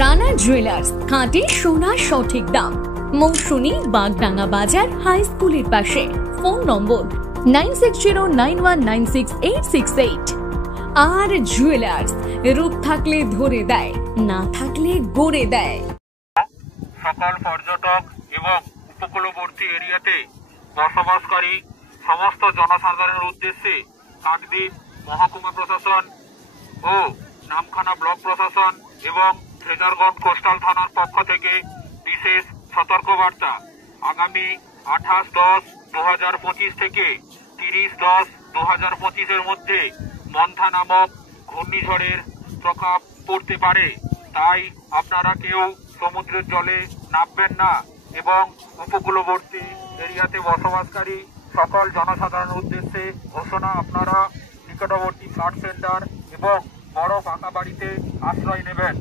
Rana jewellers, খাঁটি সোনার সঠিক দাম। মৌসুমী, বাগডাঙ্গা বাজার, হাই স্কুলের পাশে। ফোন নম্বর 9609196868। আর জুয়েলার্স, রূপ থাকলে ধরে দেয়, না থাকলে গড়ে দেয়। সকল পর্যটক এবং উপকূলবর্তী এরিয়াতে বসবাসকারী সমস্ত জনসাধারণের উদ্দেশ্যে কাকদ্বীপ মহকুমা প্রশাসন ও নামখানা ব্লক প্রশাসন এবং ফ্রেজারগঞ্জ কোস্টাল থানার পক্ষ থেকে বিশেষ সতর্কবার্তা। আগামী 28/10/2025 থেকে 30/10/2025 মধ্যে মন্থা নামক ঘূর্ণিঝড়ের প্রকোপ পড়তে পারে, তাই আপনারা কেউ সমুদ্রের জলে নামবেন না এবং উপকূলবর্তী এরিয়াতে বসবাসকারী সকল জনসাধারণের উদ্দেশ্যে ঘোষণা, আপনারা নিকটবর্তী ফ্ল্যাট সেন্টার এবং বড় পাকা বাড়িতে আশ্রয় নেবেন।